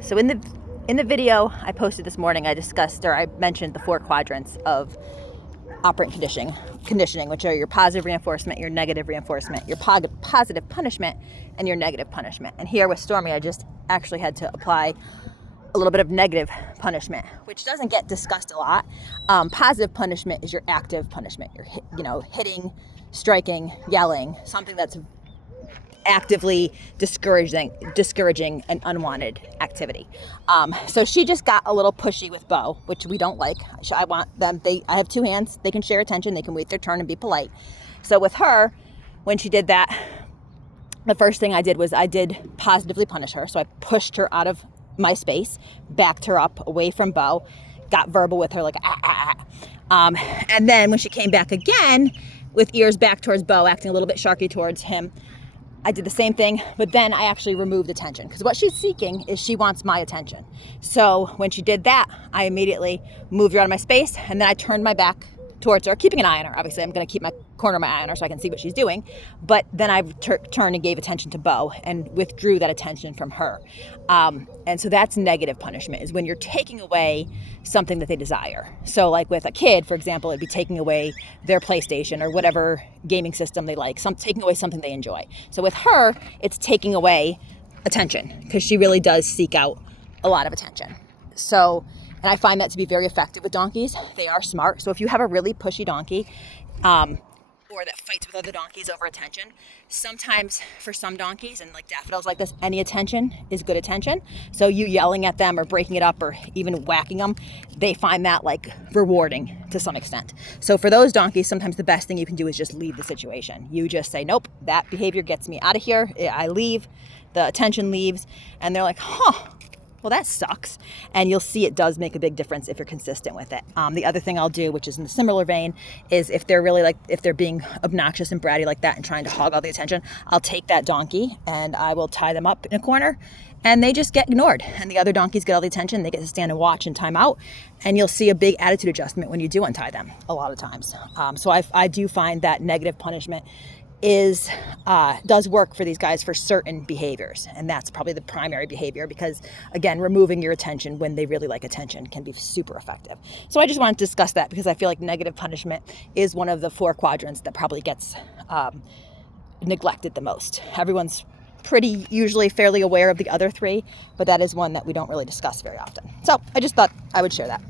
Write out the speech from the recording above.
So in the video I posted this morning, I mentioned the 4 quadrants of operant conditioning, which are your positive reinforcement, your negative reinforcement, your positive punishment, and your negative punishment. And here with Stormy, I just actually had to apply a little bit of negative punishment, which doesn't get discussed a lot. Positive punishment is your active punishment. You're hitting, striking, yelling, something that's actively discouraging an unwanted activity. So she just got a little pushy with Bo, which we don't like. I want them, I have 2 hands, they can share attention, they can wait their turn and be polite. So with her, when she did that, the first thing I did was I did positively punish her. So I pushed her out of my space, backed her up away from Bo, got verbal with her like and then when she came back again with ears back towards Bo, acting a little bit sharky towards him, I did the same thing, but then I actually removed attention, because what she's seeking is she wants my attention. So when she did that, I immediately moved her out of my space, and then I turned my back towards her, keeping an eye on her. Obviously, I'm going to keep my corner of my eye on her so I can see what she's doing. But then I turned and gave attention to Bo and withdrew that attention from her. And so that's negative punishment, is when you're taking away something that they desire. So like with a kid, for example, it'd be taking away their PlayStation or whatever gaming system they like, taking away something they enjoy. So with her, it's taking away attention, because she really does seek out a lot of attention. And I find that to be very effective with donkeys. They are smart. So if you have a really pushy donkey, or that fights with other donkeys over attention, sometimes for some donkeys, and like daffodils like this, any attention is good attention. So you yelling at them or breaking it up or even whacking them, they find that like rewarding to some extent. So for those donkeys, sometimes the best thing you can do is just leave the situation. You just say, nope, that behavior gets me out of here. I leave, the attention leaves, and they're like, well, that sucks. And you'll see it does make a big difference if you're consistent with it. The other thing I'll do, which is in the similar vein, is if they're being obnoxious and bratty like that and trying to hog all the attention, I'll take that donkey and I will tie them up in a corner, and they just get ignored. And the other donkeys get all the attention. They get to stand and watch and time out. And you'll see a big attitude adjustment when you do untie them a lot of times. So I do find that negative punishment does work for these guys for certain behaviors, and that's probably the primary behavior, because again, removing your attention when they really like attention can be super effective. So I just wanted to discuss that, because I feel like negative punishment is one of the 4 quadrants that probably gets neglected the most. Everyone's usually fairly aware of the other 3, but that is one that we don't really discuss very often. So I just thought I would share that.